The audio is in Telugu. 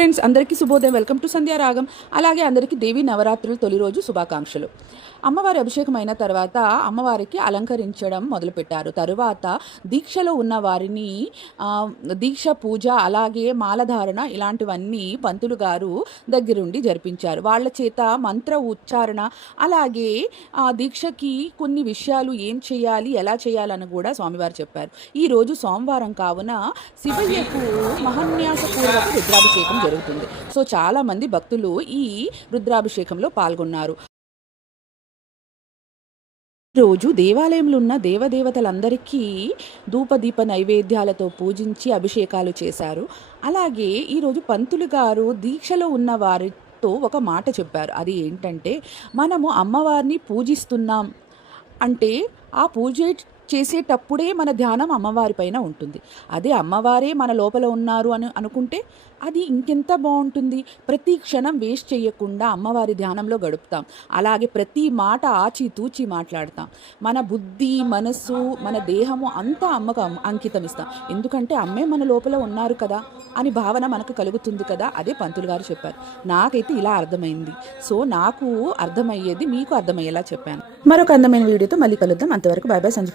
హాయ్ ఫ్రెండ్స్, అందరికీ శుభోదయం. వెల్కమ్ టు సంధ్యా రాగం. అలాగే అందరికీ దేవి నవరాత్రులు తొలి రోజు శుభాకాంక్షలు. అమ్మవారి అభిషేకం అయిన తర్వాత అమ్మవారికి అలంకరించడం మొదలుపెట్టారు. తరువాత దీక్షలో ఉన్న వారిని దీక్ష పూజ, అలాగే మాలధారణ ఇలాంటివన్నీ పంతులు గారు దగ్గరుండి జరిపించారు. వాళ్ళ చేత మంత్ర ఉచ్చారణ, అలాగే దీక్షకి కొన్ని విషయాలు ఏం చేయాలి, ఎలా చేయాలని కూడా స్వామివారు చెప్పారు. ఈరోజు సోమవారం కావున శివయ్యకు మహాన్యాసపూర్వక రుద్రాభిషేకం జరుగుతుంది. సో చాలామంది భక్తులు ఈ రుద్రాభిషేకంలో పాల్గొన్నారు. రోజు దేవాలయంలో ఉన్న దేవదేవతలందరికీ ధూపదీప నైవేద్యాలతో పూజించి అభిషేకాలు చేశారు. అలాగే ఈరోజు పంతులు గారు దీక్షలో ఉన్న వారితో ఒక మాట చెప్పారు. అది ఏంటంటే, మనము అమ్మవారిని పూజిస్తున్నాం అంటే ఆ పూజ చేసేటప్పుడే మన ధ్యానం అమ్మవారి పైన ఉంటుంది. అదే అమ్మవారే మన లోపల ఉన్నారు అని అనుకుంటే అది ఇంకెంత బాగుంటుంది. ప్రతి క్షణం వేస్ట్ చేయకుండా అమ్మవారి ధ్యానంలో గడుపుతాం. అలాగే ప్రతి మాట ఆచితూచి మాట్లాడతాం. మన బుద్ధి, మనస్సు, మన దేహము అంతా అమ్మకు అంకితం ఇస్తాం. ఎందుకంటే అమ్మే మన లోపల ఉన్నారు కదా అని భావన మనకు కలుగుతుంది కదా. అదే పంతులు గారు చెప్పారు. నాకైతే ఇలా అర్థమైంది. సో నాకు అర్థమయ్యేది మీకు అర్థమయ్యేలా చెప్పాను. మరొక అందమైన వీడియోతో మళ్ళీ కలుద్దాం. అంతవరకు బై బై. సంజయ్.